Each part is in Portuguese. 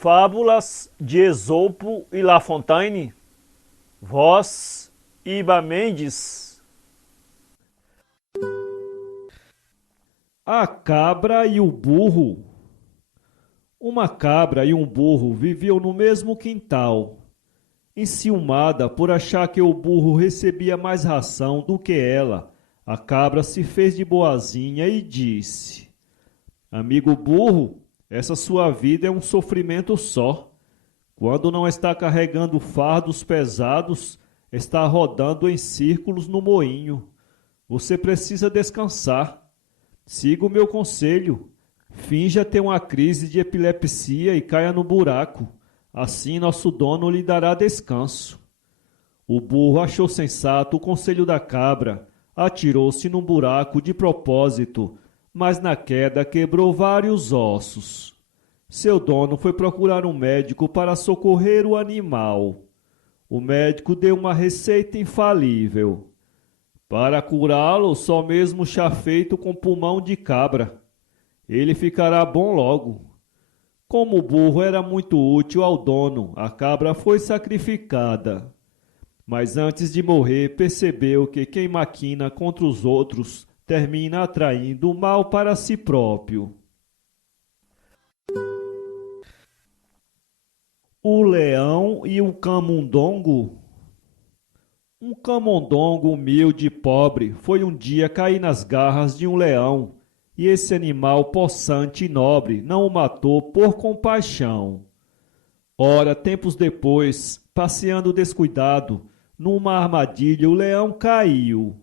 Fábulas de Esopo e La Fontaine. Voz Iba Mendes. A cabra e o burro. Uma cabra e um burro viviam no mesmo quintal. Enciumada por achar que o burro recebia mais ração do que ela, a cabra se fez de boazinha e disse: Amigo burro, essa sua vida é um sofrimento só. Quando não está carregando fardos pesados, está rodando em círculos no moinho. Você precisa descansar. Siga o meu conselho. Finja ter uma crise de epilepsia e caia no buraco. Assim nosso dono lhe dará descanso. O burro achou sensato o conselho da cabra, atirou-se num buraco de propósito, mas na queda quebrou vários ossos. Seu dono foi procurar um médico para socorrer o animal. O médico deu uma receita infalível. Para curá-lo, só mesmo chá feito com pulmão de cabra. Ele ficará bom logo. Como o burro era muito útil ao dono, a cabra foi sacrificada. Mas antes de morrer, percebeu que quem maquina contra os outros termina atraindo o mal para si próprio. O leão e o camundongo. Um camundongo humilde e pobre foi um dia cair nas garras de um leão, e esse animal possante e nobre não o matou por compaixão. Ora, tempos depois, passeando descuidado, numa armadilha o leão caiu.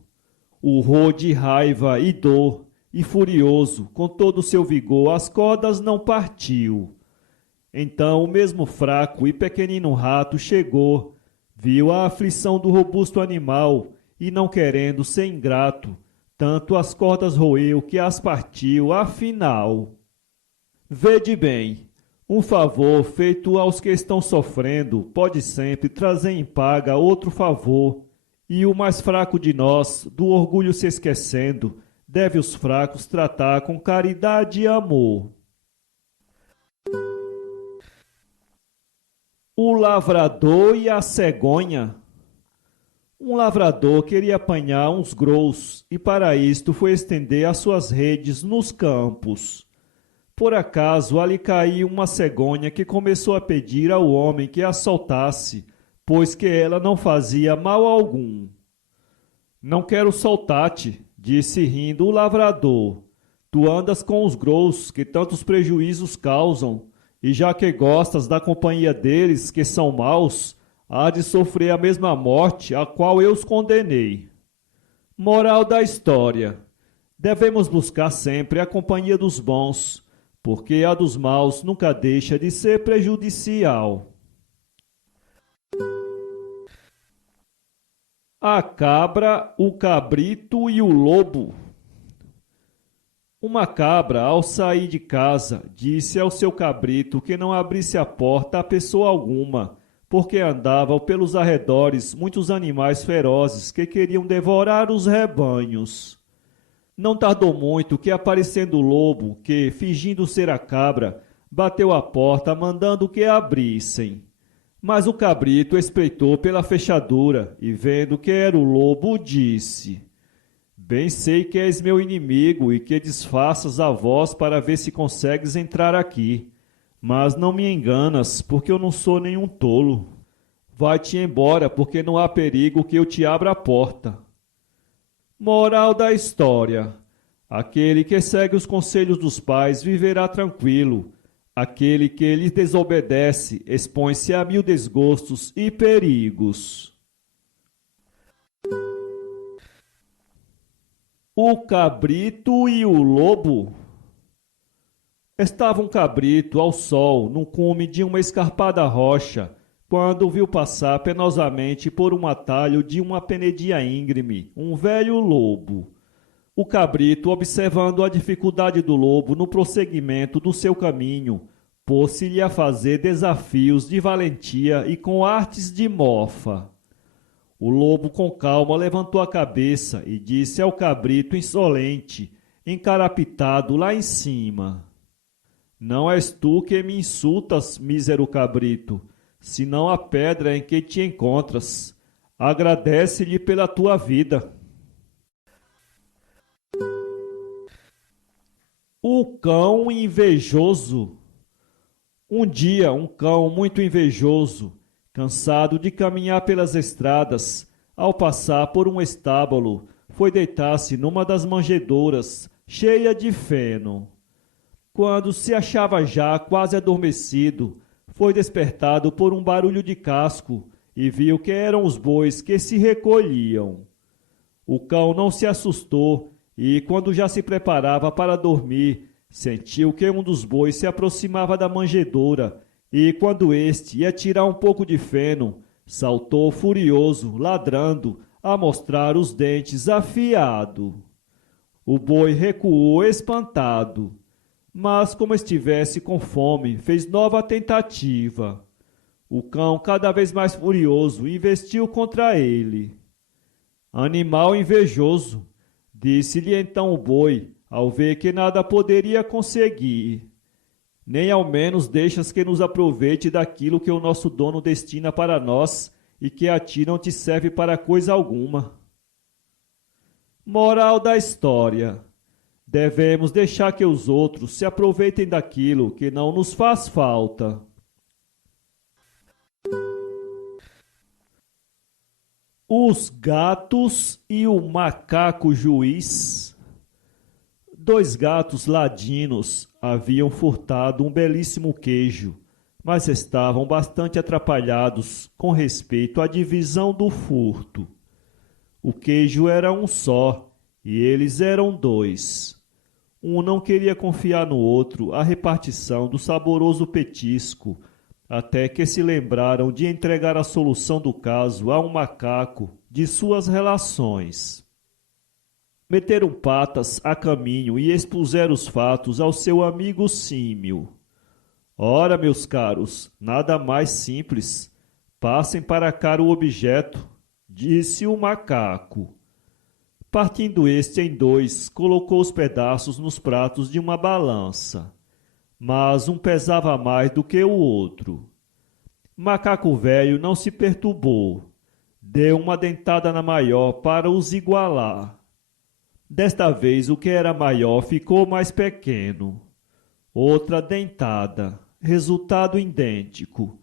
Urrou de raiva e dor, e furioso, com todo o seu vigor, as cordas não partiu. Então o mesmo fraco e pequenino rato chegou, viu a aflição do robusto animal e, não querendo ser ingrato, tanto as cordas roeu que as partiu afinal. Vede bem, um favor feito aos que estão sofrendo pode sempre trazer em paga outro favor, e o mais fraco de nós, do orgulho se esquecendo, deve os fracos tratar com caridade e amor. O lavrador e a cegonha. Um lavrador queria apanhar uns grous e para isto foi estender as suas redes nos campos. Por acaso ali caiu uma cegonha que começou a pedir ao homem que a soltasse, pois que ela não fazia mal algum. Não quero soltar-te, disse rindo o lavrador. Tu andas com os grous que tantos prejuízos causam, e já que gostas da companhia deles, que são maus, há de sofrer a mesma morte a qual eu os condenei. Moral da história: devemos buscar sempre a companhia dos bons, porque a dos maus nunca deixa de ser prejudicial. A cabra, o cabrito e o lobo. Uma cabra, ao sair de casa, disse ao seu cabrito que não abrisse a porta a pessoa alguma, porque andavam pelos arredores muitos animais ferozes que queriam devorar os rebanhos. Não tardou muito que, aparecendo o lobo, que, fingindo ser a cabra, bateu a porta mandando que a abrissem. Mas o cabrito espreitou pela fechadura e, vendo que era o lobo, disse: Bem sei que és meu inimigo e que disfarças a voz para ver se consegues entrar aqui. Mas não me enganas, porque eu não sou nenhum tolo. Vai-te embora, porque não há perigo que eu te abra a porta. Moral da história: aquele que segue os conselhos dos pais viverá tranquilo. Aquele que lhes desobedece expõe-se a mil desgostos e perigos. O cabrito e o lobo. Estava um cabrito ao sol no cume de uma escarpada rocha, quando viu passar penosamente por um atalho de uma penedia íngreme um velho lobo. O cabrito, observando a dificuldade do lobo no prosseguimento do seu caminho, pôs-se-lhe a fazer desafios de valentia e com artes de mofa. O lobo com calma levantou a cabeça e disse ao cabrito insolente, encarapitado lá em cima: Não és tu que me insultas, mísero cabrito, senão a pedra em que te encontras. Agradece-lhe pela tua vida. O cão invejoso. Um dia, um cão muito invejoso, cansado de caminhar pelas estradas, ao passar por um estábulo, foi deitar-se numa das manjedouras, cheia de feno. Quando se achava já quase adormecido, foi despertado por um barulho de casco e viu que eram os bois que se recolhiam. O cão não se assustou e, quando já se preparava para dormir, sentiu que um dos bois se aproximava da manjedoura e, quando este ia tirar um pouco de feno, saltou furioso, ladrando, a mostrar os dentes afiados. O boi recuou espantado, mas, como estivesse com fome, fez nova tentativa. O cão, cada vez mais furioso, investiu contra ele. Animal invejoso, disse-lhe então o boi, ao ver que nada poderia conseguir. Nem ao menos deixas que nos aproveite daquilo que o nosso dono destina para nós e que a ti não te serve para coisa alguma. Moral da história: devemos deixar que os outros se aproveitem daquilo que não nos faz falta. Os gatos e o macaco juiz. Dois gatos ladinos haviam furtado um belíssimo queijo, mas estavam bastante atrapalhados com respeito à divisão do furto. O queijo era um só, e eles eram dois. Um não queria confiar no outro a repartição do saboroso petisco, até que se lembraram de entregar a solução do caso a um macaco de suas relações. Meteram patas a caminho e expuseram os fatos ao seu amigo símio. Ora, meus caros, nada mais simples. Passem para cá o objeto, disse o macaco. Partindo este em dois, colocou os pedaços nos pratos de uma balança. Mas um pesava mais do que o outro. Macaco velho não se perturbou. Deu uma dentada na maior para os igualar. Desta vez o que era maior ficou mais pequeno. Outra dentada, resultado idêntico.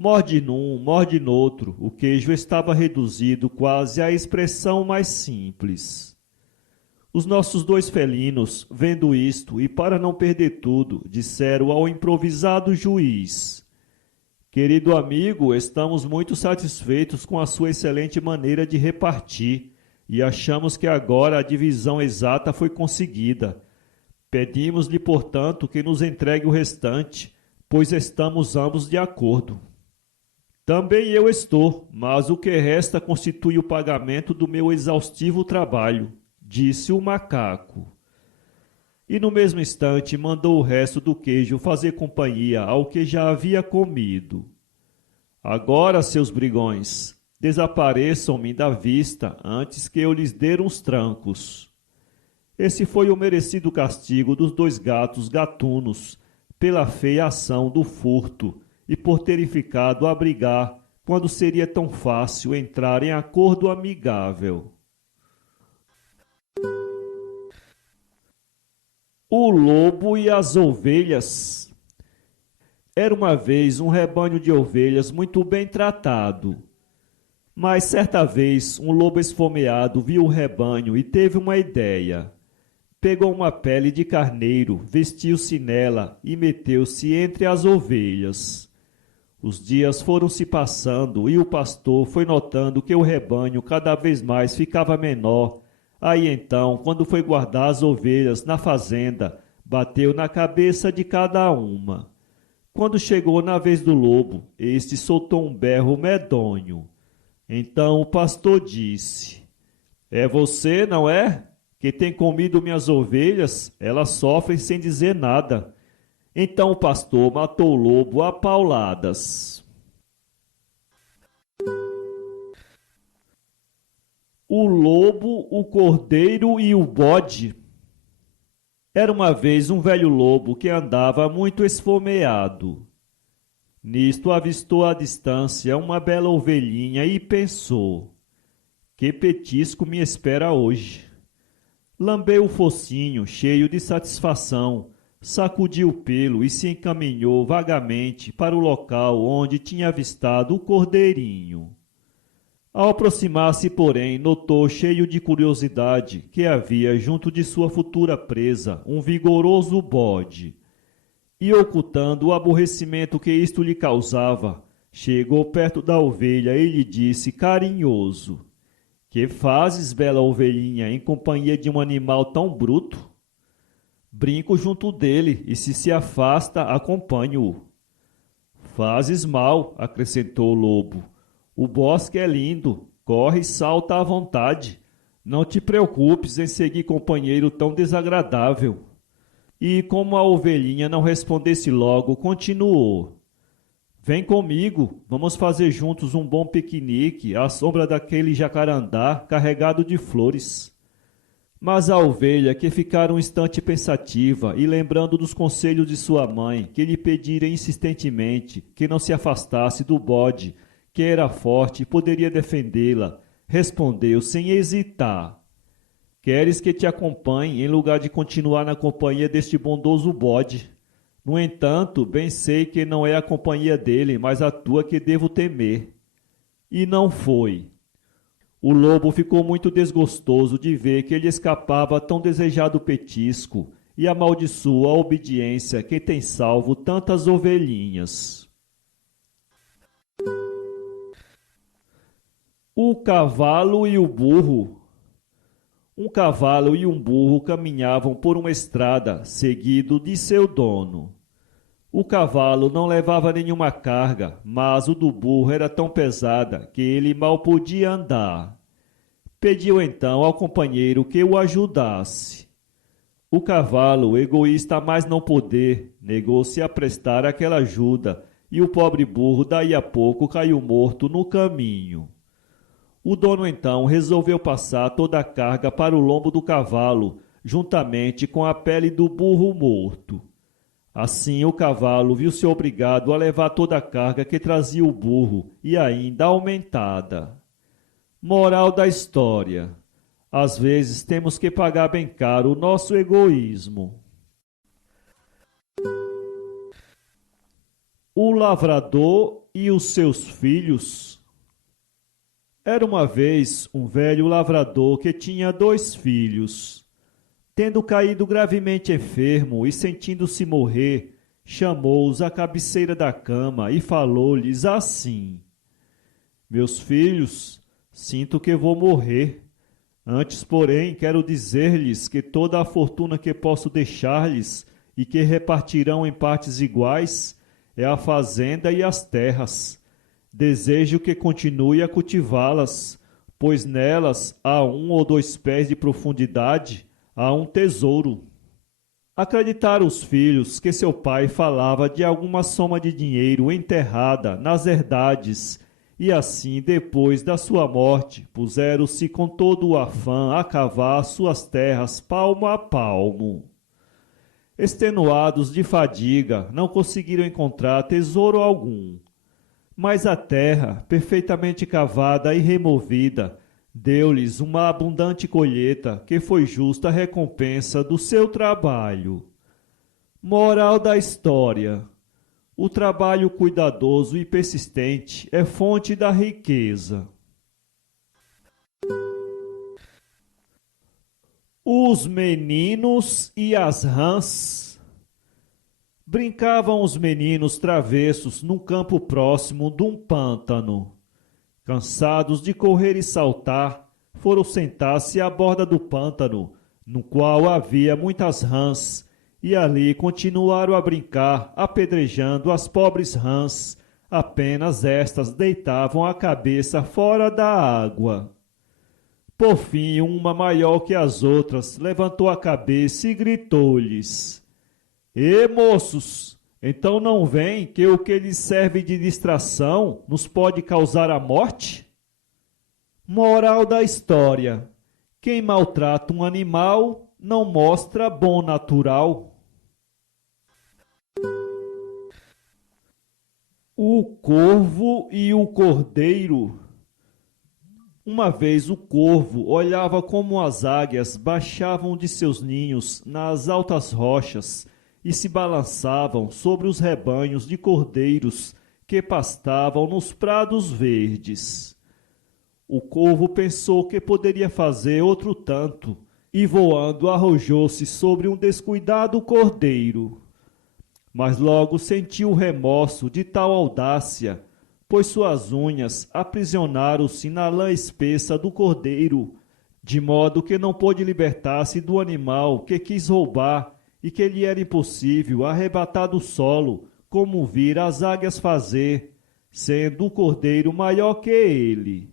Morde num, morde noutro, o queijo estava reduzido quase à expressão mais simples. Os nossos dois felinos, vendo isto, e para não perder tudo, disseram ao improvisado juiz: querido amigo, estamos muito satisfeitos com a sua excelente maneira de repartir e achamos que agora a divisão exata foi conseguida. Pedimos-lhe, portanto, que nos entregue o restante, pois estamos ambos de acordo. Também eu estou, mas o que resta constitui o pagamento do meu exaustivo trabalho, disse o macaco. E no mesmo instante mandou o resto do queijo fazer companhia ao que já havia comido. Agora, seus brigões, desapareçam-me da vista antes que eu lhes dê uns trancos. Esse foi o merecido castigo dos dois gatos gatunos pela feia ação do furto e por terem ficado a brigar quando seria tão fácil entrar em acordo amigável. O lobo e as ovelhas. Era uma vez um rebanho de ovelhas muito bem tratado. Mas certa vez um lobo esfomeado viu o rebanho e teve uma ideia. Pegou uma pele de carneiro, vestiu-se nela e meteu-se entre as ovelhas. Os dias foram se passando e o pastor foi notando que o rebanho cada vez mais ficava menor. Aí então, quando foi guardar as ovelhas na fazenda, bateu na cabeça de cada uma. Quando chegou na vez do lobo, este soltou um berro medonho. Então o pastor disse: é você, não é? Que tem comido minhas ovelhas? Elas sofrem sem dizer nada. Então o pastor matou o lobo a pauladas. O lobo, o cordeiro e o bode. Era uma vez um velho lobo que andava muito esfomeado. Nisto avistou à distância uma bela ovelhinha e pensou: que petisco me espera hoje? Lambeu o focinho, cheio de satisfação, sacudiu o pelo e se encaminhou vagamente para o local onde tinha avistado o cordeirinho. Ao aproximar-se, porém, notou, cheio de curiosidade, que havia junto de sua futura presa um vigoroso bode. E, ocultando o aborrecimento que isto lhe causava, chegou perto da ovelha e lhe disse carinhoso: que fazes, bela ovelhinha, em companhia de um animal tão bruto? Brinco junto dele, e se afasta, acompanho-o. Fazes mal, acrescentou o lobo. O bosque é lindo, corre e salta à vontade. Não te preocupes em seguir companheiro tão desagradável. E como a ovelhinha não respondesse logo, continuou: vem comigo, vamos fazer juntos um bom piquenique à sombra daquele jacarandá carregado de flores. Mas a ovelha, que ficara um instante pensativa e lembrando dos conselhos de sua mãe, que lhe pedira insistentemente que não se afastasse do bode, que era forte e poderia defendê-la, respondeu sem hesitar: queres que te acompanhe em lugar de continuar na companhia deste bondoso bode? No entanto, bem sei que não é a companhia dele, mas a tua que devo temer. E não foi. O lobo ficou muito desgostoso de ver que lhe escapava tão desejado petisco e amaldiçoou a obediência que tem salvo tantas ovelhinhas. O cavalo e o burro. Um cavalo e um burro caminhavam por uma estrada, seguido de seu dono. O cavalo não levava nenhuma carga, mas o do burro era tão pesada que ele mal podia andar. Pediu então ao companheiro que o ajudasse. O cavalo, egoísta a mais não poder, negou-se a prestar aquela ajuda, e o pobre burro daí a pouco caiu morto no caminho. O dono então resolveu passar toda a carga para o lombo do cavalo, juntamente com a pele do burro morto. Assim o cavalo viu-se obrigado a levar toda a carga que trazia o burro, e ainda aumentada. Moral da história: às vezes temos que pagar bem caro o nosso egoísmo. O lavrador e os seus filhos. Era uma vez um velho lavrador que tinha 2 filhos. Tendo caído gravemente enfermo e sentindo-se morrer, chamou-os à cabeceira da cama e falou-lhes assim: meus filhos, sinto que vou morrer. Antes, porém, quero dizer-lhes que toda a fortuna que posso deixar-lhes e que repartirão em partes iguais é a fazenda e as terras. Desejo que continue a cultivá-las, pois nelas, a 1 ou 2 pés de profundidade, há um tesouro. Acreditaram os filhos que seu pai falava de alguma soma de dinheiro enterrada nas herdades, e assim, depois da sua morte, puseram-se com todo o afã a cavar suas terras palmo a palmo. Extenuados de fadiga, não conseguiram encontrar tesouro algum. Mas a terra, perfeitamente cavada e removida, deu-lhes uma abundante colheita, que foi justa recompensa do seu trabalho. Moral da história: o trabalho cuidadoso e persistente é fonte da riqueza. Os meninos e as rãs. Brincavam os meninos travessos num campo próximo de um pântano. Cansados de correr e saltar, foram sentar-se à borda do pântano, no qual havia muitas rãs, e ali continuaram a brincar, apedrejando as pobres rãs. Apenas estas deitavam a cabeça fora da água. Por fim, uma maior que as outras levantou a cabeça e gritou-lhes: "Ê, moços, então não veem que o que lhes serve de distração nos pode causar a morte?" Moral da história: quem maltrata um animal não mostra bom natural. O corvo e o cordeiro. Uma vez o corvo olhava como as águias baixavam de seus ninhos nas altas rochas e se balançavam sobre os rebanhos de cordeiros que pastavam nos prados verdes. O corvo pensou que poderia fazer outro tanto e, voando, arrojou-se sobre um descuidado cordeiro. Mas logo sentiu remorso de tal audácia, pois suas unhas aprisionaram-se na lã espessa do cordeiro, de modo que não pôde libertar-se do animal que quis roubar e que lhe era impossível arrebatar do solo, como vira as águias fazer, sendo o cordeiro maior que ele.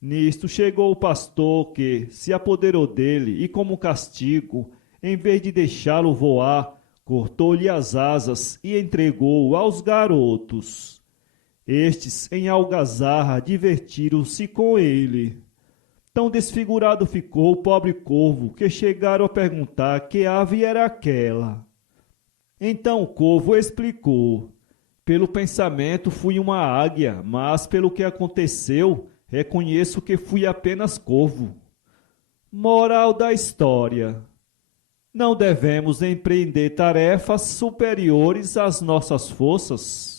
Nisto chegou o pastor que se apoderou dele e, como castigo, em vez de deixá-lo voar, cortou-lhe as asas e entregou-o aos garotos. Estes, em algazarra, divertiram-se com ele. Tão desfigurado ficou o pobre corvo que chegaram a perguntar que ave era aquela. Então o corvo explicou: pelo pensamento fui uma águia, mas pelo que aconteceu, reconheço que fui apenas corvo. Moral da história: não devemos empreender tarefas superiores às nossas forças.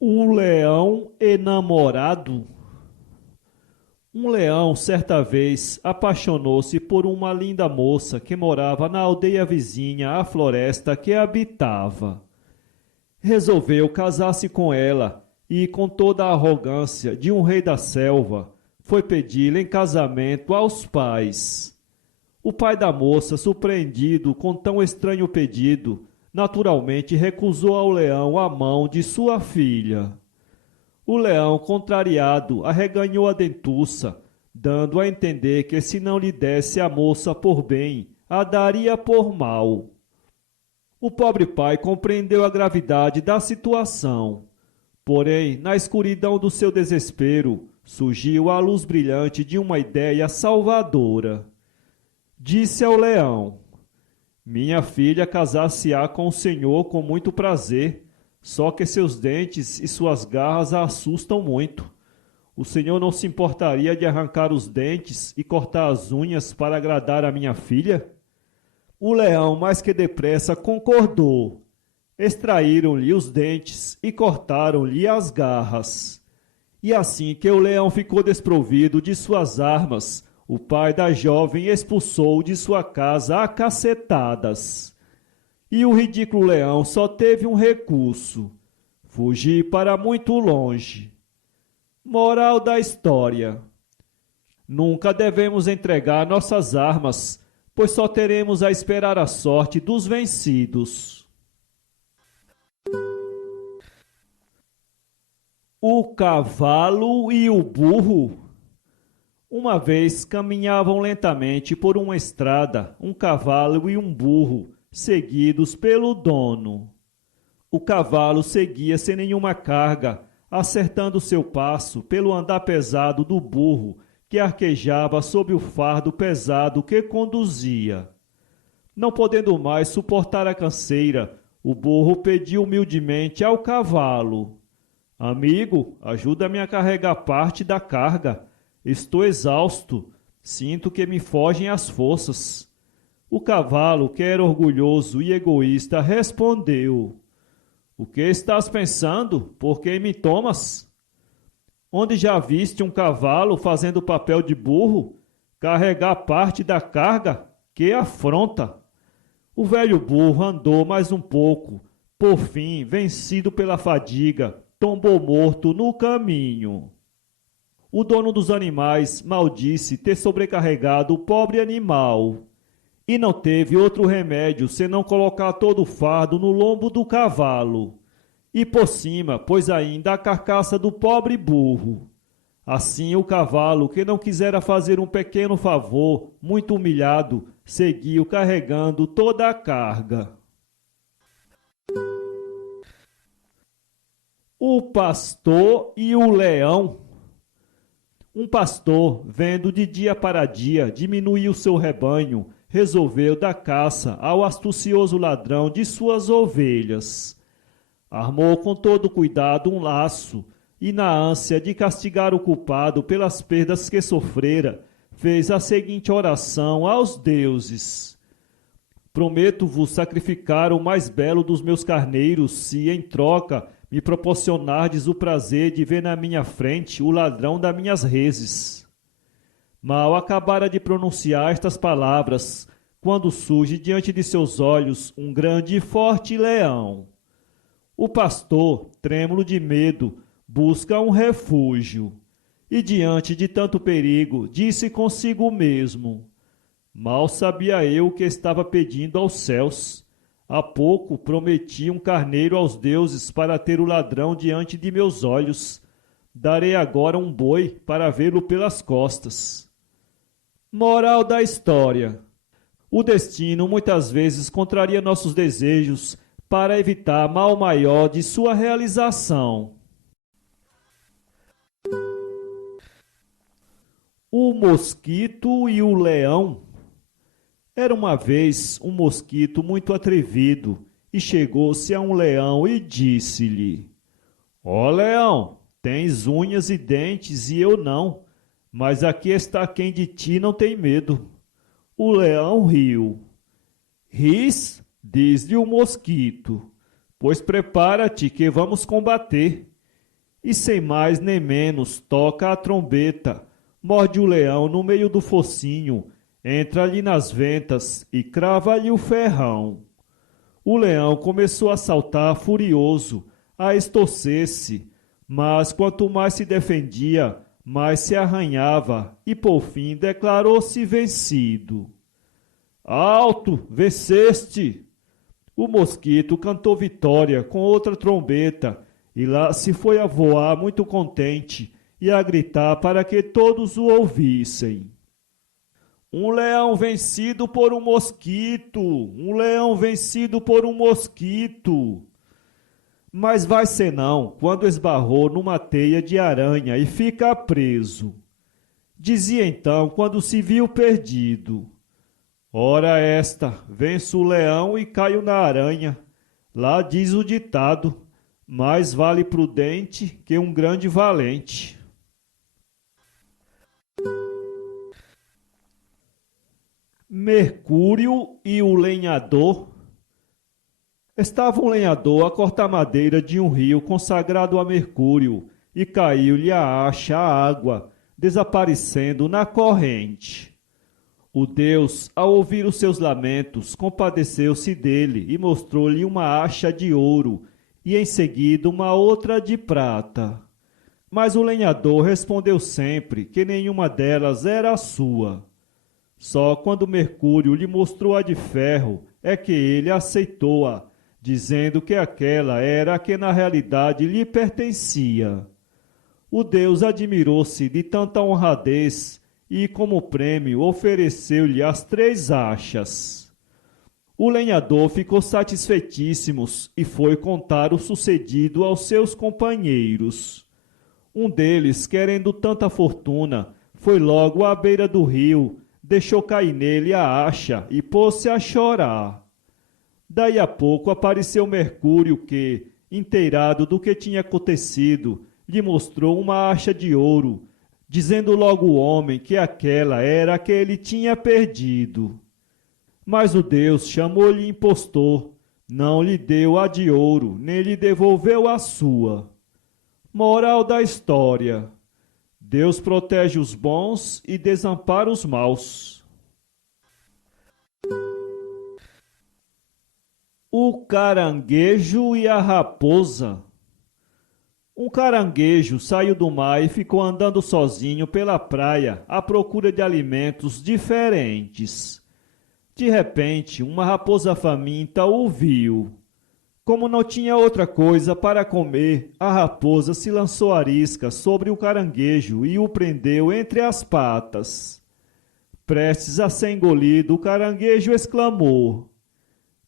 O leão enamorado. Um leão, certa vez, apaixonou-se por uma linda moça que morava na aldeia vizinha à floresta que habitava. Resolveu casar-se com ela e, com toda a arrogância de um rei da selva, foi pedi-la em casamento aos pais. O pai da moça, surpreendido com tão estranho pedido, naturalmente recusou ao leão a mão de sua filha. O leão, contrariado, arreganhou a dentuça, dando a entender que se não lhe desse a moça por bem, a daria por mal. O pobre pai compreendeu a gravidade da situação. Porém, na escuridão do seu desespero, surgiu a luz brilhante de uma ideia salvadora. Disse ao leão: minha filha casar-se-á com o senhor com muito prazer, só que seus dentes e suas garras a assustam muito. O senhor não se importaria de arrancar os dentes e cortar as unhas para agradar a minha filha? O leão, mais que depressa, concordou. Extraíram-lhe os dentes e cortaram-lhe as garras. E assim que o leão ficou desprovido de suas armas, o pai da jovem expulsou de sua casa a cacetadas. E o ridículo leão só teve um recurso: fugir para muito longe. Moral da história: nunca devemos entregar nossas armas, pois só teremos a esperar a sorte dos vencidos. O cavalo e o burro. Uma vez caminhavam lentamente por uma estrada um cavalo e um burro, seguidos pelo dono. O cavalo seguia sem nenhuma carga, acertando seu passo pelo andar pesado do burro, que arquejava sob o fardo pesado que conduzia. Não podendo mais suportar a canseira, o burro pediu humildemente ao cavalo: amigo, ajuda-me a carregar parte da carga. Estou exausto, sinto que me fogem as forças. O cavalo, que era orgulhoso e egoísta, respondeu: o que estás pensando? Por que me tomas? Onde já viste um cavalo fazendo o papel de burro? Carregar parte da carga? Que afronta! O velho burro andou mais um pouco. Por fim, vencido pela fadiga, tombou morto no caminho. O dono dos animais maldisse ter sobrecarregado o pobre animal. E não teve outro remédio senão colocar todo o fardo no lombo do cavalo. E por cima pôs ainda a carcaça do pobre burro. Assim o cavalo, que não quisera fazer um pequeno favor, muito humilhado, seguiu carregando toda a carga. O pastor e o leão. Um pastor, vendo de dia para dia diminuir o seu rebanho, resolveu dar caça ao astucioso ladrão de suas ovelhas. Armou com todo cuidado um laço e, na ânsia de castigar o culpado pelas perdas que sofrera, fez a seguinte oração aos deuses: prometo-vos sacrificar o mais belo dos meus carneiros, se, em troca, me proporcionardes o prazer de ver na minha frente o ladrão das minhas reses. Mal acabara de pronunciar estas palavras, quando surge diante de seus olhos um grande e forte leão. O pastor, trêmulo de medo, busca um refúgio, e diante de tanto perigo, disse consigo mesmo: mal sabia eu o que estava pedindo aos céus. Há pouco prometi um carneiro aos deuses para ter o ladrão diante de meus olhos. Darei agora um boi para vê-lo pelas costas. Moral da história: o destino muitas vezes contraria nossos desejos para evitar mal maior de sua realização. O mosquito e o leão. Era uma vez um mosquito muito atrevido e chegou-se a um leão e disse-lhe: ó leão, tens unhas e dentes e eu não, mas aqui está quem de ti não tem medo. O leão riu. Ris? Diz-lhe o mosquito, pois prepara-te que vamos combater. E sem mais nem menos toca a trombeta, morde o leão no meio do focinho, entra-lhe nas ventas e crava-lhe o ferrão. O leão começou a saltar furioso, a estorcer-se, mas quanto mais se defendia, mais se arranhava e por fim declarou-se vencido. Alto, venceste! O mosquito cantou vitória com outra trombeta e lá se foi a voar muito contente e a gritar para que todos o ouvissem. Um leão vencido por um mosquito! Um leão vencido por um mosquito! Mas vai senão quando esbarrou numa teia de aranha e fica preso. Dizia então quando se viu perdido: ora esta, venço o leão e caio na aranha. Lá diz o ditado: mais vale prudente que um grande valente. Mercúrio e o lenhador. Estava um lenhador a cortar madeira de um rio consagrado a Mercúrio e caiu-lhe a acha à água, desaparecendo na corrente. O deus, ao ouvir os seus lamentos, compadeceu-se dele e mostrou-lhe uma acha de ouro e em seguida uma outra de prata. Mas o lenhador respondeu sempre que nenhuma delas era a sua. Só quando Mercúrio lhe mostrou a de ferro é que ele aceitou-a, dizendo que aquela era a que na realidade lhe pertencia. O deus admirou-se de tanta honradez e, como prêmio, ofereceu-lhe as 3 achas. O lenhador ficou satisfeitíssimo e foi contar o sucedido aos seus companheiros. Um deles, querendo tanta fortuna, foi logo à beira do rio, deixou cair nele a acha e pôs-se a chorar. Daí a pouco apareceu Mercúrio que, inteirado do que tinha acontecido, lhe mostrou uma acha de ouro, dizendo logo o homem que aquela era a que ele tinha perdido. Mas o deus chamou-lhe impostor, não lhe deu a de ouro, nem lhe devolveu a sua. Moral da história: Deus protege os bons e desampara os maus. O caranguejo e a raposa. Um caranguejo saiu do mar e ficou andando sozinho pela praia à procura de alimentos diferentes. De repente, uma raposa faminta o viu. Como não tinha outra coisa para comer, a raposa se lançou arisca sobre o caranguejo e o prendeu entre as patas. Prestes a ser engolido, o caranguejo exclamou: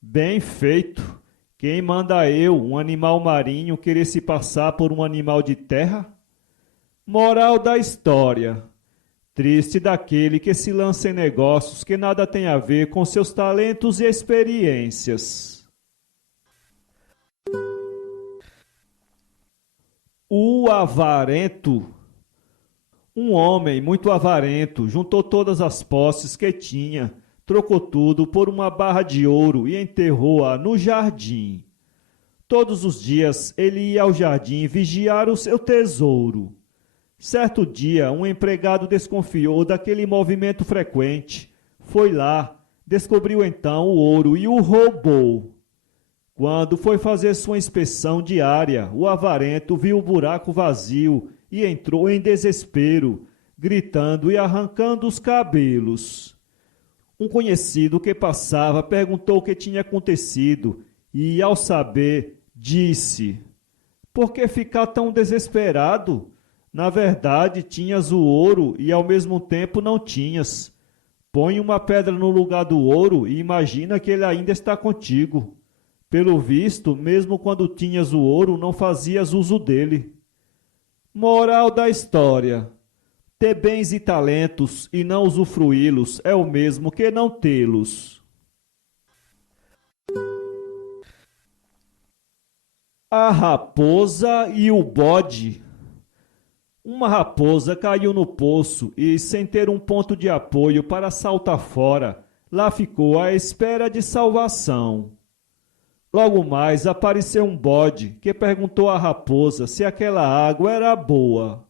bem feito! Quem manda eu, um animal marinho, querer se passar por um animal de terra? Moral da história: triste daquele que se lança em negócios que nada tem a ver com seus talentos e experiências. O avarento. Um homem muito avarento juntou todas as posses que tinha, trocou tudo por uma barra de ouro e enterrou-a no jardim. Todos os dias ele ia ao jardim vigiar o seu tesouro. Certo dia, um empregado desconfiou daquele movimento frequente. Foi lá, descobriu então o ouro e o roubou. Quando foi fazer sua inspeção diária, o avarento viu o buraco vazio e entrou em desespero, gritando e arrancando os cabelos. Um conhecido que passava perguntou o que tinha acontecido e, ao saber, disse: "Por que ficar tão desesperado? Na verdade, tinhas o ouro e ao mesmo tempo não tinhas. Põe uma pedra no lugar do ouro e imagina que ele ainda está contigo. Pelo visto, mesmo quando tinhas o ouro, não fazias uso dele." Moral da história: ter bens e talentos e não usufruí-los é o mesmo que não tê-los. A raposa e o bode. Uma raposa caiu no poço e, sem ter um ponto de apoio para saltar fora, lá ficou à espera de salvação. Logo mais apareceu um bode que perguntou à raposa se aquela água era boa.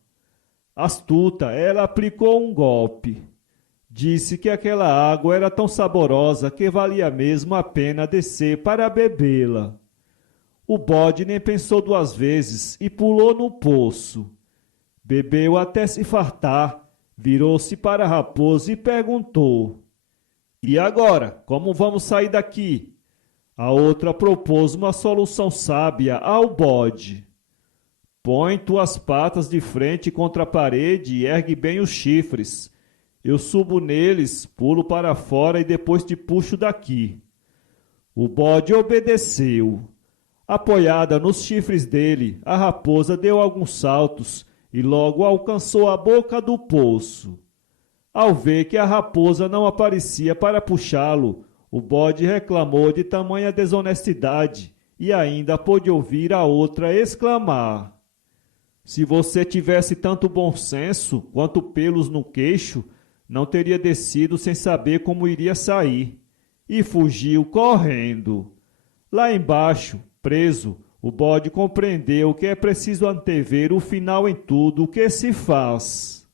Astuta, ela aplicou um golpe. Disse que aquela água era tão saborosa que valia mesmo a pena descer para bebê-la. O bode nem pensou duas vezes e pulou no poço. Bebeu até se fartar, virou-se para a raposa e perguntou: "E agora, como vamos sair daqui?" A outra propôs uma solução sábia ao bode. "Põe tuas patas de frente contra a parede e ergue bem os chifres. Eu subo neles, pulo para fora e depois te puxo daqui." O bode obedeceu. Apoiada nos chifres dele, a raposa deu alguns saltos e logo alcançou a boca do poço. Ao ver que a raposa não aparecia para puxá-lo, o bode reclamou de tamanha desonestidade e ainda pôde ouvir a outra exclamar: "Se você tivesse tanto bom senso quanto pelos no queixo, não teria descido sem saber como iria sair." E fugiu correndo. Lá embaixo, preso, o bode compreendeu que é preciso antever o final em tudo o que se faz.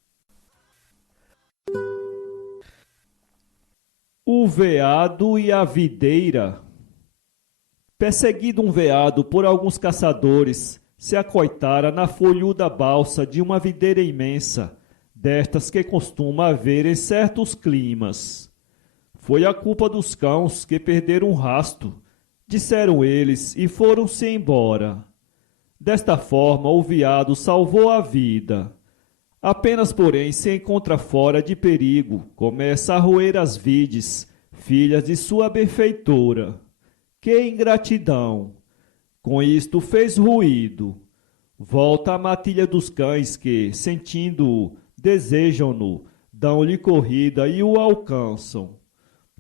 O veado e a videira. Perseguido um veado por alguns caçadores, se acoitara na folhuda balsa de uma videira imensa, destas que costuma haver em certos climas. Foi a culpa dos cães que perderam o rasto, disseram eles, e foram-se embora. Desta forma o veado salvou a vida. Apenas, porém, se encontra fora de perigo, começa a roer as vides, filhas de sua benfeitora. Que ingratidão! Com isto fez ruído. Volta à matilha dos cães que, sentindo-o, desejam-no, dão-lhe corrida e o alcançam.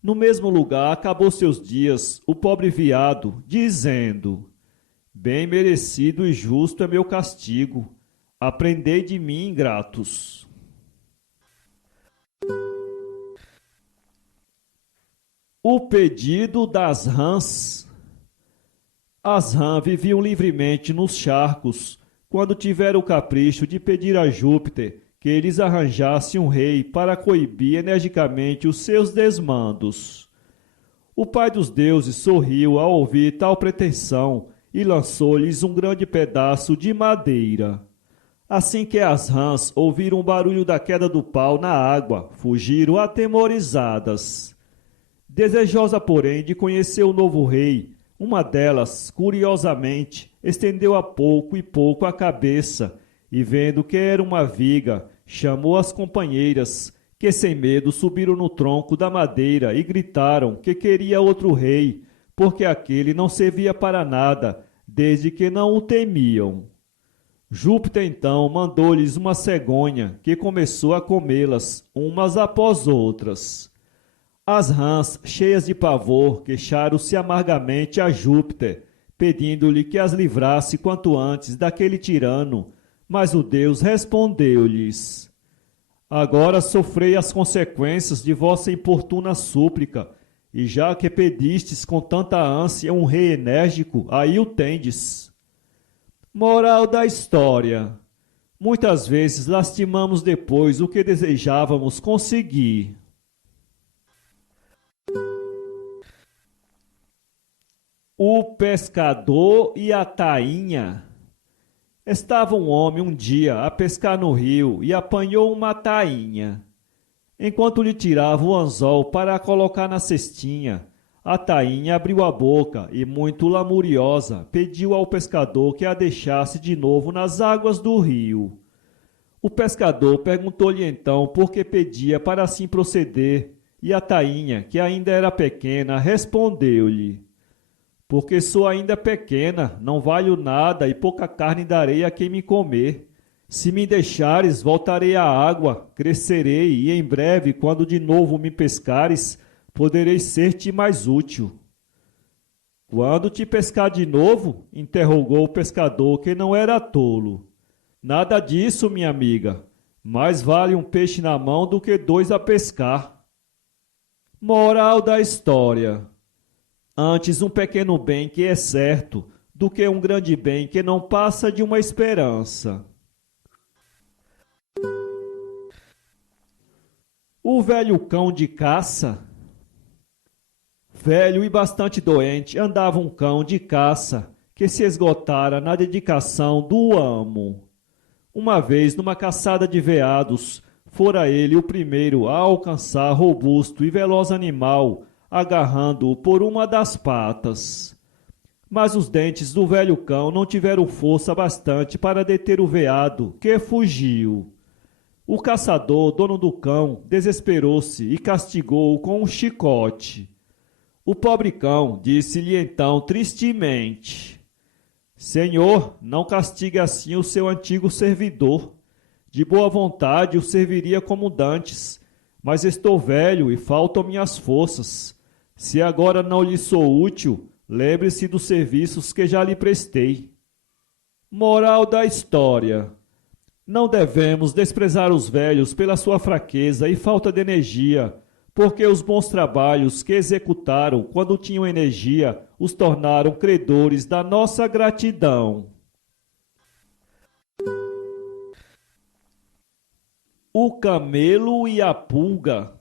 No mesmo lugar acabou seus dias o pobre veado, dizendo: "Bem merecido e justo é meu castigo. Aprendei de mim, ingratos." O pedido das rãs. As rãs viviam livremente nos charcos, quando tiveram o capricho de pedir a Júpiter que lhes arranjasse um rei para coibir energicamente os seus desmandos. O pai dos deuses sorriu ao ouvir tal pretensão e lançou-lhes um grande pedaço de madeira. Assim que as rãs ouviram o barulho da queda do pau na água, fugiram atemorizadas. Desejosa, porém, de conhecer o novo rei, uma delas, curiosamente, estendeu a pouco e pouco a cabeça e, vendo que era uma viga, chamou as companheiras, que sem medo subiram no tronco da madeira e gritaram que queria outro rei, porque aquele não servia para nada, desde que não o temiam. Júpiter então mandou-lhes uma cegonha, que começou a comê-las, umas após outras. As rãs, cheias de pavor, queixaram-se amargamente a Júpiter, pedindo-lhe que as livrasse quanto antes daquele tirano, mas o deus respondeu-lhes: Agora sofrei as consequências de vossa importuna súplica, e já que pedistes com tanta ânsia um rei enérgico, aí o tendes. Moral da história: muitas vezes lastimamos depois o que desejávamos conseguir. O pescador e a tainha. Estava um homem um dia a pescar no rio e apanhou uma tainha. Enquanto lhe tirava o anzol para a colocar na cestinha, a tainha abriu a boca e, muito lamuriosa, pediu ao pescador que a deixasse de novo nas águas do rio. O pescador perguntou-lhe então por que pedia para assim proceder, e a tainha, que ainda era pequena, respondeu-lhe: Porque sou ainda pequena, não valho nada e pouca carne darei a quem me comer. Se me deixares, voltarei à água, crescerei e em breve, quando de novo me pescares, poderei ser-te mais útil. Quando te pescar de novo? Interrogou o pescador, que não era tolo. Nada disso, minha amiga. Mais vale um peixe na mão do que dois a pescar. Moral da história: antes um pequeno bem que é certo, do que um grande bem que não passa de uma esperança. O velho cão de caça. Velho e bastante doente, andava um cão de caça, que se esgotara na dedicação do amo. Uma vez, numa caçada de veados, fora ele o primeiro a alcançar robusto e veloz animal, agarrando-o por uma das patas. Mas os dentes do velho cão não tiveram força bastante para deter o veado, que fugiu. O caçador, dono do cão, desesperou-se e castigou-o com um chicote. O pobre cão disse-lhe então tristemente: Senhor, não castigue assim o seu antigo servidor. De boa vontade o serviria como dantes, mas estou velho e faltam-me as forças. Se agora não lhe sou útil, lembre-se dos serviços que já lhe prestei. Moral da história: não devemos desprezar os velhos pela sua fraqueza e falta de energia, porque os bons trabalhos que executaram quando tinham energia os tornaram credores da nossa gratidão. O camelo e a pulga.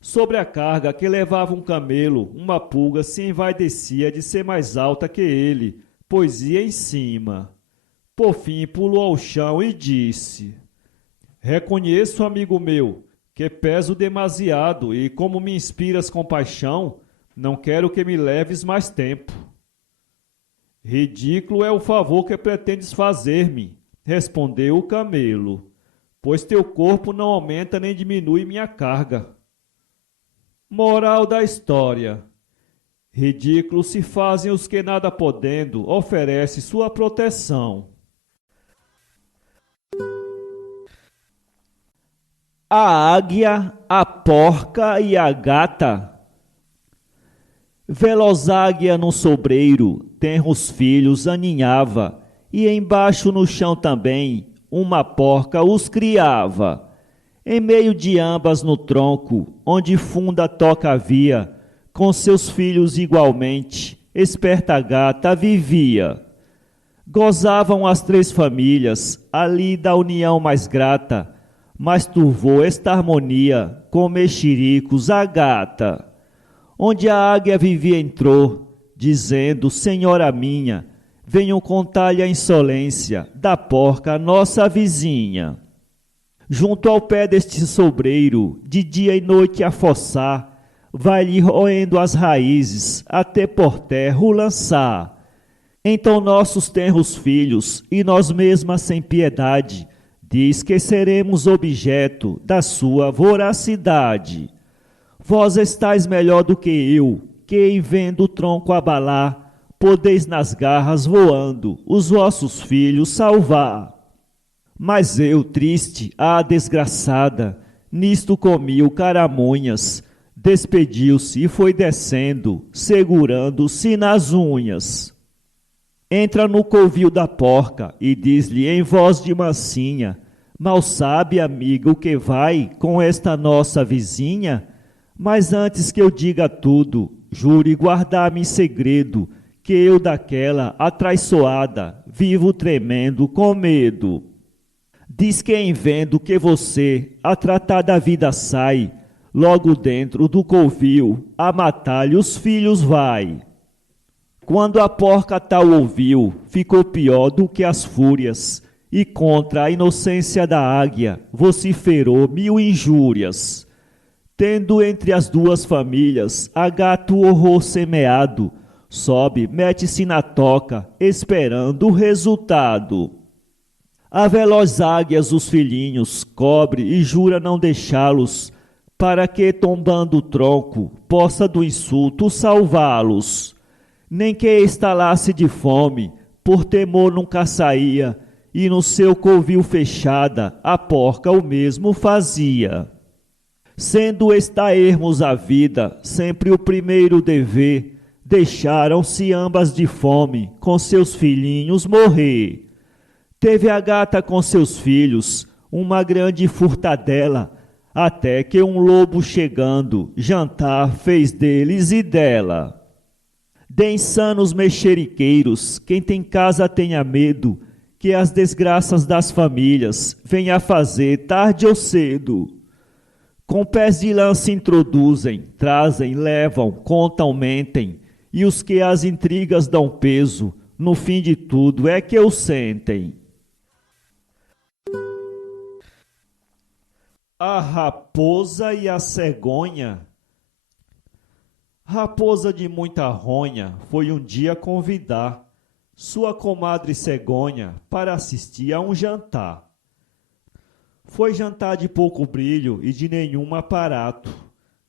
Sobre a carga que levava um camelo, uma pulga se envaidecia de ser mais alta que ele, pois ia em cima. Por fim pulou ao chão e disse: Reconheço, amigo meu, que peso demasiado e, como me inspiras compaixão, não quero que me leves mais tempo. Ridículo é o favor que pretendes fazer-me, respondeu o camelo, pois teu corpo não aumenta nem diminui minha carga. Moral da história: ridículos se fazem os que, nada podendo, oferecem sua proteção. A águia, a porca e a gata. Veloz águia no sobreiro, tenros filhos aninhava, e embaixo no chão também uma porca os criava. Em meio de ambas no tronco, onde funda toca havia, com seus filhos igualmente, esperta gata vivia. Gozavam as três famílias, ali da união mais grata, mas turvou esta harmonia com mexericos a gata. Onde a águia vivia entrou, dizendo: Senhora minha, venham contar-lhe a insolência da porca nossa vizinha. Junto ao pé deste sobreiro, de dia e noite a fossar, vai-lhe roendo as raízes, até por terra o lançar. Então nossos tenros filhos, e nós mesmas sem piedade, diz que seremos objeto da sua voracidade. Vós estáis melhor do que eu, que em vendo o tronco abalar, podeis nas garras voando os vossos filhos salvar. Mas eu, triste, desgraçada, nisto comi o caramunhas, despediu-se e foi descendo, segurando-se nas unhas. Entra no covil da porca e diz-lhe em voz de mansinha: mal sabe, amiga, o que vai com esta nossa vizinha? Mas antes que eu diga tudo, jure guardar-me em segredo, que eu daquela atraiçoada vivo tremendo com medo. Diz que em vendo que você a tratar da vida sai, logo dentro do covil a matar-lhe os filhos vai. Quando a porca tal ouviu, ficou pior do que as fúrias, e contra a inocência da águia vociferou 1000 injúrias. Tendo entre as duas famílias a gato horror semeado, sobe, mete-se na toca, esperando o resultado. A veloz águias os filhinhos cobre e jura não deixá-los, para que, tombando o tronco, possa do insulto salvá-los. Nem que estalasse de fome, por temor nunca saía, e no seu covil fechada a porca o mesmo fazia. Sendo extrairmos a vida sempre o primeiro dever, deixaram-se ambas de fome com seus filhinhos morrer. Teve a gata com seus filhos uma grande furtadela, até que um lobo chegando, jantar fez deles e dela. De insanos mexeriqueiros, quem tem casa tenha medo, que as desgraças das famílias venha a fazer tarde ou cedo. Com pés de lã se introduzem, trazem, levam, contam, mentem, e os que as intrigas dão peso, no fim de tudo é que o sentem. A raposa e a cegonha. Raposa de muita ronha foi um dia convidar sua comadre cegonha para assistir a um jantar. Foi jantar de pouco brilho e de nenhum aparato,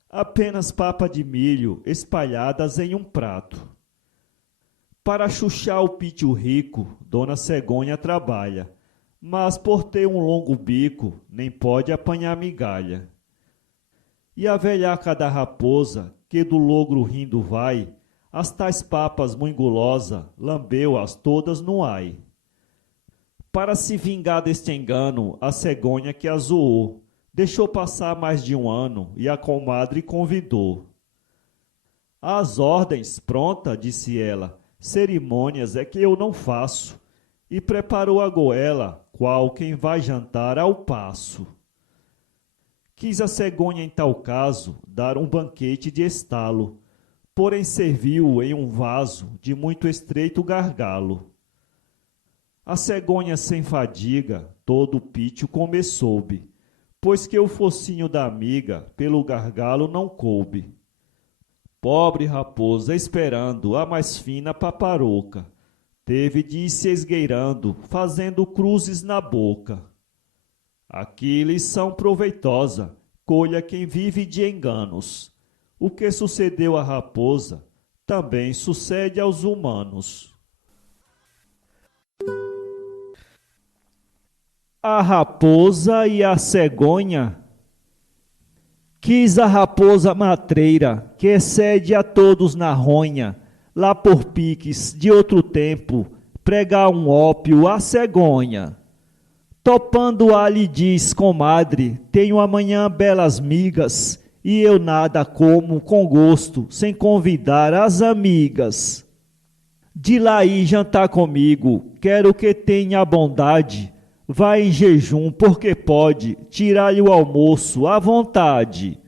apenas papa de milho espalhadas em um prato. Para chuchar o pítio rico, dona cegonha trabalha, mas por ter um longo bico, nem pode apanhar migalha. E a velhaca da raposa, que do logro rindo vai, as tais papas muito gulosa, lambeu-as todas no ai. Para se vingar deste engano, a cegonha que a zoou, deixou passar mais de um ano e a comadre convidou. Às ordens, pronta, disse ela, cerimônias é que eu não faço, e preparou a goela, qual quem vai jantar ao passo. Quis a cegonha em tal caso dar um banquete de estalo, porém serviu em um vaso de muito estreito gargalo. A cegonha sem fadiga todo o pítio comer soube, pois que o focinho da amiga pelo gargalo não coube. Pobre raposa, esperando a mais fina paparoca, teve de ir se esgueirando, fazendo cruzes na boca. Aqui lição proveitosa, colha quem vive de enganos. O que sucedeu à raposa, também sucede aos humanos. A raposa e a cegonha. Quis a raposa matreira, que excede a todos na ronha, lá por piques de outro tempo, pregar um ópio à cegonha. Topando-a lhe diz, comadre, tenho amanhã belas migas, e eu nada como com gosto, sem convidar as amigas. De lá ir jantar comigo, quero que tenha a bondade, vai em jejum porque pode tirar-lhe o almoço à vontade.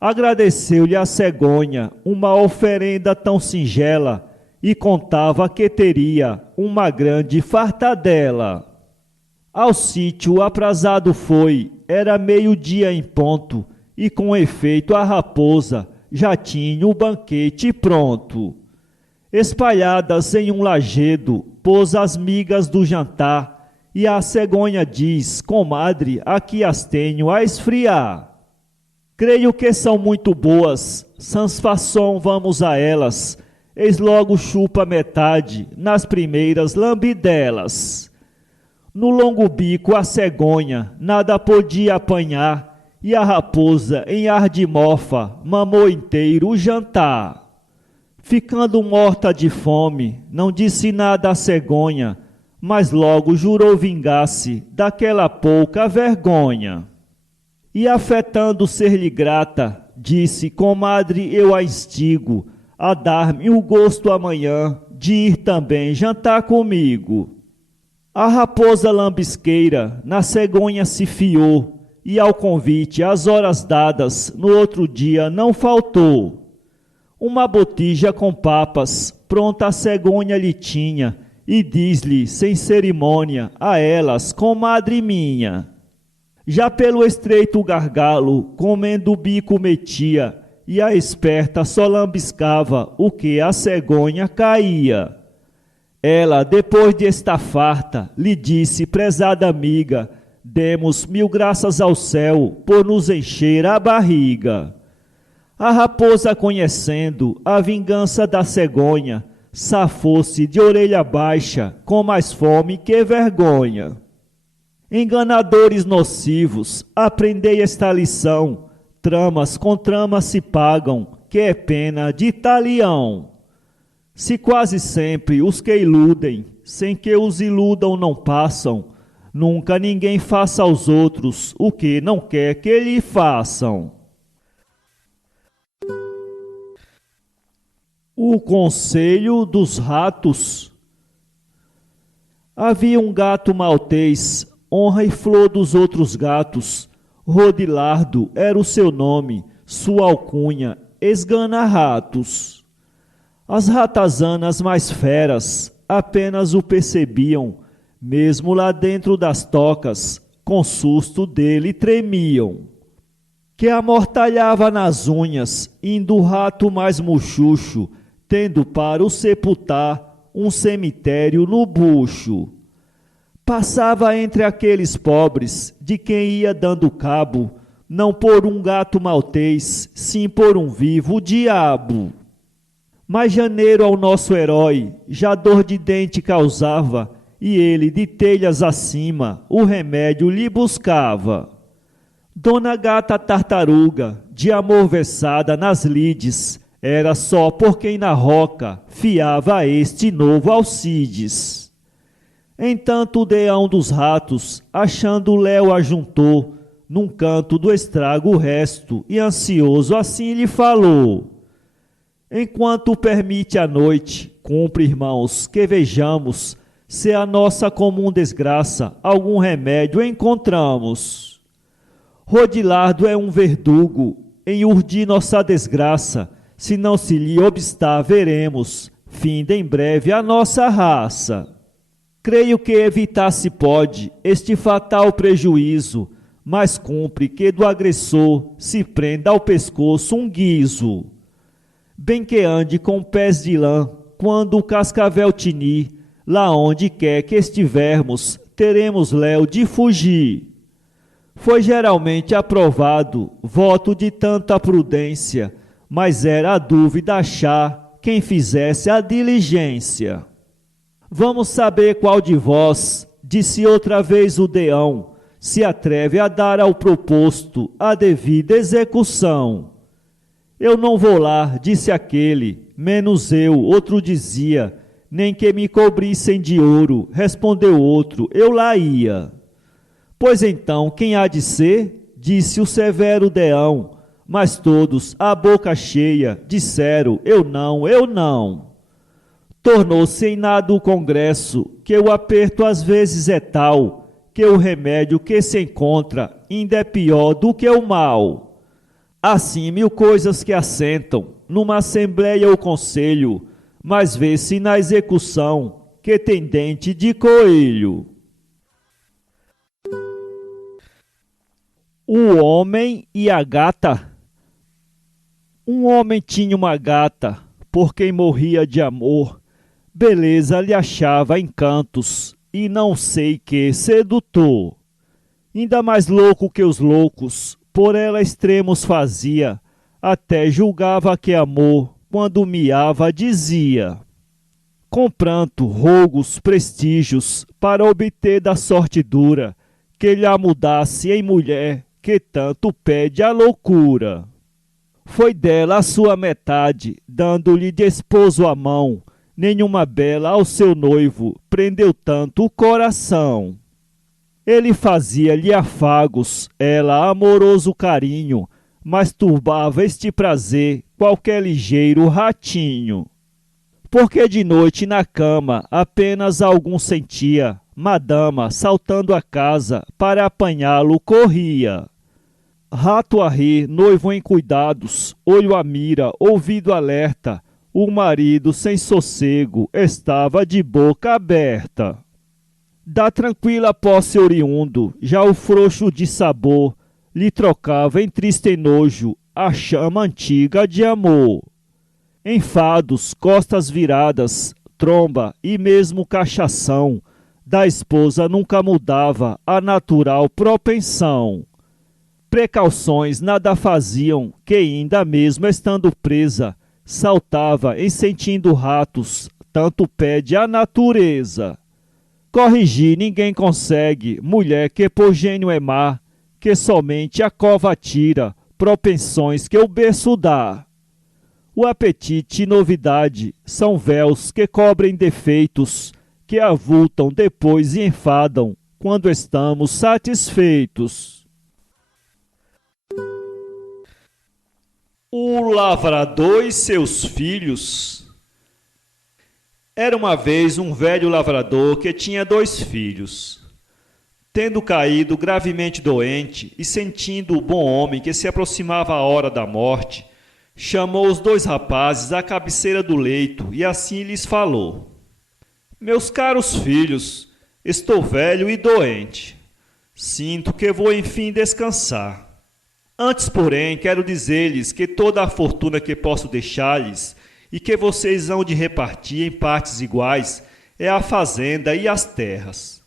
Agradeceu-lhe a cegonha uma oferenda tão singela e contava que teria uma grande fartadela. Ao sítio aprazado foi, era meio-dia em ponto, e com efeito a raposa já tinha o banquete pronto. Espalhadas em um lajedo, pôs as migas do jantar, e a cegonha diz, comadre, aqui as tenho a esfriar. Creio que são muito boas, sans façon vamos a elas, eis logo chupa metade nas primeiras lambidelas. No longo bico a cegonha nada podia apanhar, e a raposa em ar de mofa mamou inteiro o jantar. Ficando morta de fome, não disse nada a cegonha, mas logo jurou vingar-se daquela pouca vergonha. E afetando ser-lhe grata, disse: comadre, eu a instigo a dar-me o gosto amanhã de ir também jantar comigo. A raposa lambisqueira na cegonha se fiou, e ao convite, às horas dadas, no outro dia não faltou. Uma botija com papas, pronta a cegonha lhe tinha, e diz-lhe, sem cerimônia, a elas, comadre minha. Já pelo estreito gargalo, comendo o bico metia, e a esperta só lambiscava o que a cegonha caía. Ela, depois de estar farta, lhe disse: prezada amiga, demos 1000 graças ao céu por nos encher a barriga. A raposa, conhecendo a vingança da cegonha, safou-se de orelha baixa, com mais fome que vergonha. Enganadores nocivos, aprendei esta lição: tramas com tramas se pagam, que é pena de talião. Se quase sempre os que iludem, sem que os iludam não passam, nunca ninguém faça aos outros o que não quer que lhe façam. O conselho dos ratos. Havia um gato maltês, honra e flor dos outros gatos. Rodilardo era o seu nome, sua alcunha, esgana-ratos. As ratazanas mais feras apenas o percebiam, mesmo lá dentro das tocas, com susto dele tremiam. Que amortalhava nas unhas, indo o rato mais muxuxo, tendo para o sepultar um cemitério no bucho. Passava entre aqueles pobres, de quem ia dando cabo, não por um gato maltês, sim por um vivo diabo. Mas janeiro ao nosso herói já dor de dente causava, e ele de telhas acima o remédio lhe buscava. Dona Gata Tartaruga, de amor versada nas lides, era só por quem na roca fiava este novo Alcides. Entanto o deão dos ratos, achando o léu, ajuntou num canto do estrago o resto, e ansioso assim lhe falou: enquanto permite a noite, cumpre, irmãos, que vejamos se a nossa comum desgraça algum remédio encontramos. Rodilardo é um verdugo em urdir nossa desgraça, se não se lhe obstar veremos, finda em breve a nossa raça. Creio que evitar se pode este fatal prejuízo, mas cumpre que do agressor se prenda ao pescoço um guizo. Bem que ande com pés de lã, quando o cascavel tinir, lá onde quer que estivermos, teremos léu de fugir. Foi geralmente aprovado voto de tanta prudência, mas era a dúvida achar quem fizesse a diligência. Vamos saber qual de vós, disse outra vez o deão, se atreve a dar ao proposto a devida execução. Eu não vou lá, disse aquele, menos eu, outro dizia, nem que me cobrissem de ouro, respondeu outro, eu lá ia. Pois então, quem há de ser? Disse o severo deão, mas todos, a boca cheia, disseram, eu não, eu não. Tornou-se em nada o congresso, que o aperto às vezes é tal, que o remédio que se encontra ainda é pior do que o mal. Assim 1000 coisas que assentam, numa assembleia ou conselho, mas vê-se na execução, que tem dente de coelho. O homem e a gata. Um homem tinha uma gata, por quem morria de amor. Beleza lhe achava encantos, e não sei que sedutor. Ainda mais louco que os loucos, por ela extremos fazia, até julgava que amor quando miava, dizia: com pranto, rogos, prestígios, para obter da sorte dura, que lhe a mudasse em mulher, que tanto pede a loucura. Foi dela a sua metade, dando-lhe de esposo a mão, nenhuma bela ao seu noivo prendeu tanto o coração. Ele fazia-lhe afagos, ela amoroso carinho, mas turbava este prazer qualquer ligeiro ratinho. Porque de noite na cama apenas algum sentia, madama, saltando a casa, para apanhá-lo corria. Rato a rir, noivo em cuidados, olho à mira, ouvido alerta, o marido sem sossego estava de boca aberta. Da tranquila posse oriundo, já o frouxo de sabor lhe trocava em triste enojo a chama antiga de amor. Enfados, costas viradas, tromba e mesmo cachação, da esposa nunca mudava a natural propensão. Precauções nada faziam, que ainda mesmo estando presa, saltava em sentindo ratos, tanto pede a natureza. Corrigir ninguém consegue, mulher que por gênio é má, que somente a cova tira, propensões que o berço dá. O apetite e novidade são véus que cobrem defeitos, que avultam depois e enfadam, quando estamos satisfeitos. O lavrador e seus filhos. Era uma vez um velho lavrador que tinha 2 filhos. Tendo caído gravemente doente e sentindo o bom homem que se aproximava a hora da morte, chamou os 2 rapazes à cabeceira do leito e assim lhes falou: meus caros filhos, estou velho e doente. Sinto que vou enfim descansar. Antes, porém, quero dizer-lhes que toda a fortuna que posso deixar-lhes e que vocês hão de repartir em partes iguais é a fazenda e as terras.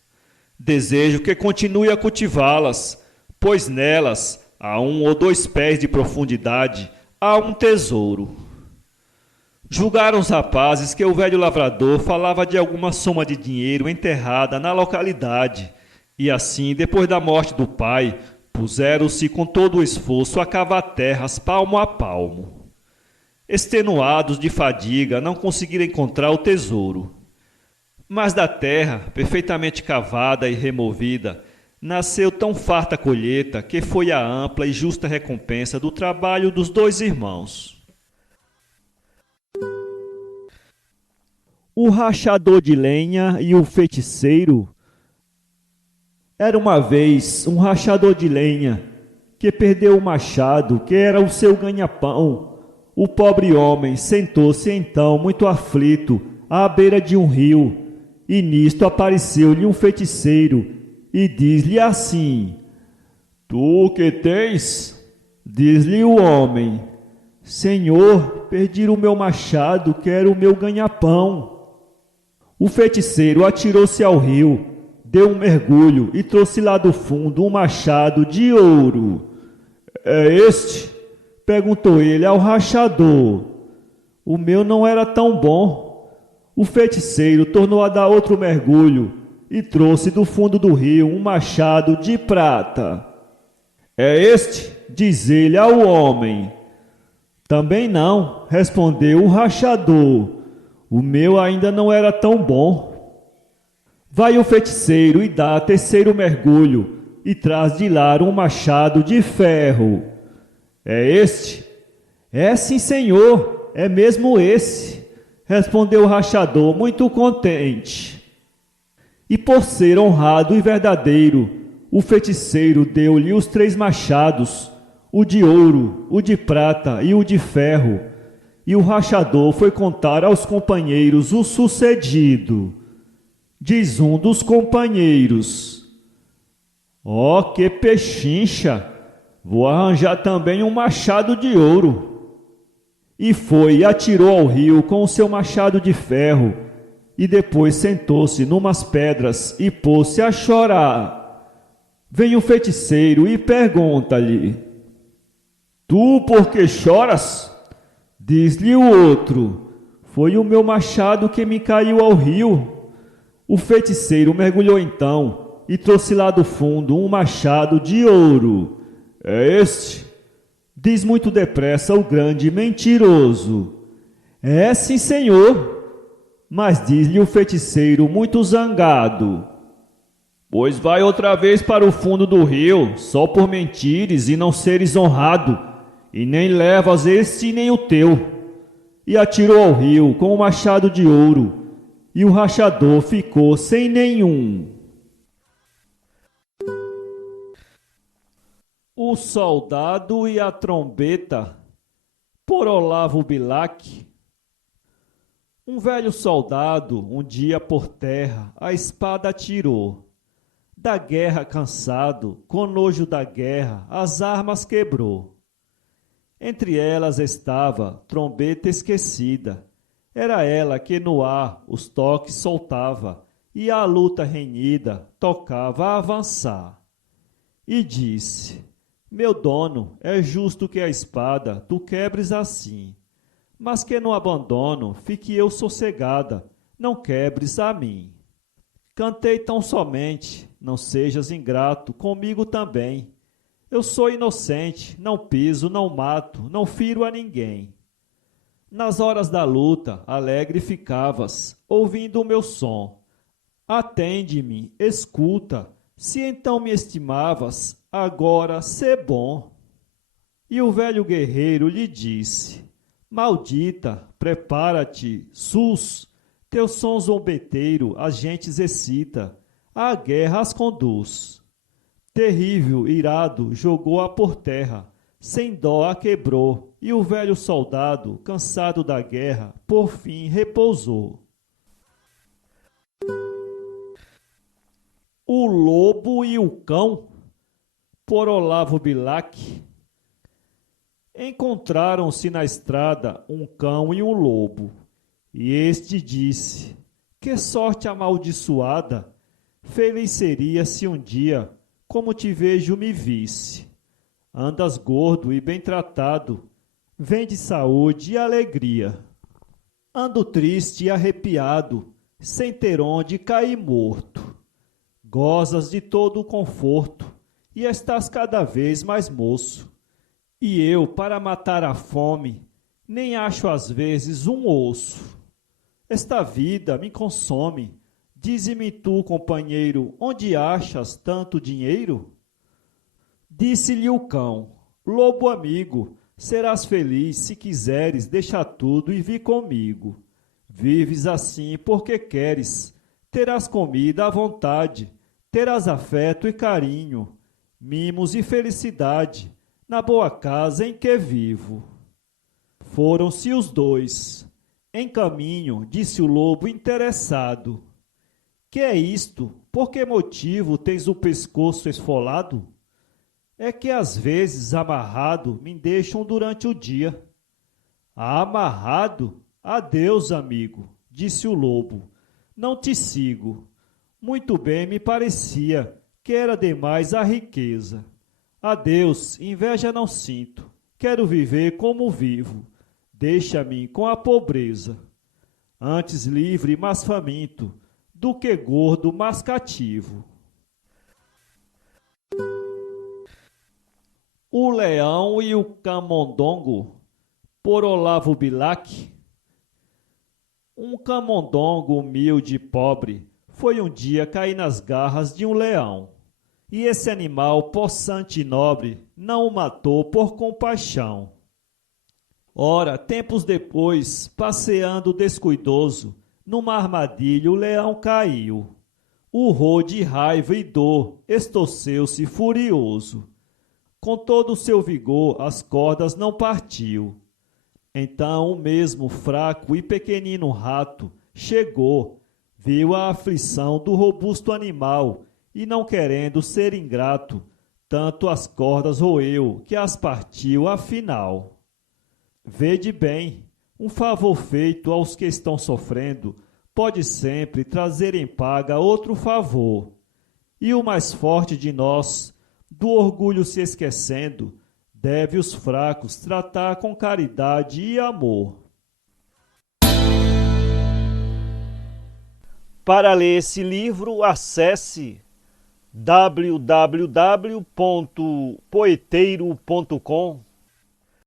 Desejo que continue a cultivá-las, pois nelas, a 1 ou 2 pés de profundidade, há um tesouro. Julgaram os rapazes que o velho lavrador falava de alguma soma de dinheiro enterrada na localidade, e assim, depois da morte do pai, puseram-se com todo o esforço a cavar terras palmo a palmo. Extenuados de fadiga, não conseguiram encontrar o tesouro. Mas da terra, perfeitamente cavada e removida, nasceu tão farta colheita que foi a ampla e justa recompensa do trabalho dos 2 irmãos. O rachador de lenha e o feiticeiro. Era uma vez um rachador de lenha que perdeu o machado, que era o seu ganha-pão. O pobre homem sentou-se então, muito aflito, à beira de um rio, e nisto apareceu-lhe um feiticeiro, e diz-lhe assim: tu o que tens? Diz-lhe o homem: Senhor, perdi o meu machado, que era o meu ganha-pão. O feiticeiro atirou-se ao rio, deu um mergulho e trouxe lá do fundo um machado de ouro. É este? Perguntou ele ao rachador. O meu não era tão bom. O feiticeiro tornou a dar outro mergulho e trouxe do fundo do rio um machado de prata. É este? Diz ele ao homem. Também não, respondeu o rachador. O meu ainda não era tão bom. Vai o feiticeiro e dá terceiro mergulho e traz de lá um machado de ferro. É este? É sim, senhor, é mesmo esse, respondeu o rachador, muito contente. E por ser honrado e verdadeiro, o feiticeiro deu-lhe os 3 machados, o de ouro, o de prata e o de ferro, e o rachador foi contar aos companheiros o sucedido. Diz um dos companheiros: ó, que pechincha! Vou arranjar também um machado de ouro. E foi e atirou ao rio com o seu machado de ferro, e depois sentou-se numas pedras e pôs-se a chorar. Vem o feiticeiro e pergunta-lhe: tu por que choras? Diz-lhe o outro: foi o meu machado que me caiu ao rio. O feiticeiro mergulhou então e trouxe lá do fundo um machado de ouro. É este? Diz muito depressa o grande mentiroso. É, sim, senhor. Mas diz-lhe o feiticeiro muito zangado: pois vai outra vez para o fundo do rio, só por mentires e não seres honrado, e nem levas este nem o teu. E atirou ao rio com o machado de ouro, e o rachador ficou sem nenhum. O Soldado e a Trombeta, por Olavo Bilac. Um velho soldado, um dia por terra, a espada atirou. Da guerra cansado, com nojo da guerra, as armas quebrou. Entre elas estava trombeta esquecida. Era ela que no ar os toques soltava, e a luta renhida tocava a avançar. E disse: meu dono, é justo que a espada tu quebres assim, mas que no abandono fique eu sossegada, não quebres a mim. Cantei tão somente, não sejas ingrato, comigo também. Eu sou inocente, não piso, não mato, não firo a ninguém. Nas horas da luta, alegre ficavas, ouvindo o meu som. Atende-me, escuta, se então me estimavas, agora sê bom. E o velho guerreiro lhe disse: maldita, prepara-te, sus, teu som zombeteiro as gentes excita, à guerra as conduz. Terrível, irado, jogou-a por terra, sem dó a quebrou, e o velho soldado, cansado da guerra, por fim repousou. O Lobo e o Cão, por Olavo Bilac. Encontraram-se na estrada um cão e um lobo, e este disse: que sorte amaldiçoada! Feliz seria se um dia, como te vejo, me visse. Andas gordo e bem tratado, vem de saúde e alegria. Ando triste e arrepiado, sem ter onde cair morto. Gozas de todo o conforto, e estás cada vez mais moço. E eu, para matar a fome, nem acho às vezes um osso. Esta vida me consome. Dize-me tu, companheiro, onde achas tanto dinheiro? Disse-lhe o cão: lobo amigo, serás feliz se quiseres deixar tudo e vir comigo. Vives assim porque queres, terás comida à vontade, terás afeto e carinho, mimos e felicidade, na boa casa em que vivo. Foram-se os dois. Em caminho, disse o lobo interessado: que é isto? Por que motivo tens o pescoço esfolado? É que às vezes amarrado me deixam durante o dia. Amarrado? Adeus, amigo, disse o lobo. Não te sigo. Muito bem me parecia que era demais a riqueza. Adeus, inveja não sinto. Quero viver como vivo. Deixa-me com a pobreza. Antes livre, mas faminto, do que gordo, mas cativo. O Leão e o Camundongo, por Olavo Bilac. Um camundongo humilde e pobre foi um dia cair nas garras de um leão. E esse animal, possante e nobre, não o matou por compaixão. Ora, tempos depois, passeando descuidoso, numa armadilha o leão caiu. Urrou de raiva e dor, estorceu-se furioso. Com todo o seu vigor, as cordas não partiu. Então, o mesmo fraco e pequenino rato chegou, viu a aflição do robusto animal e, não querendo ser ingrato, tanto as cordas roeu que as partiu afinal. Vede bem, um favor feito aos que estão sofrendo pode sempre trazer em paga outro favor. E o mais forte de nós, do orgulho se esquecendo, deve os fracos tratar com caridade e amor. Para ler esse livro, acesse www.poeteiro.com.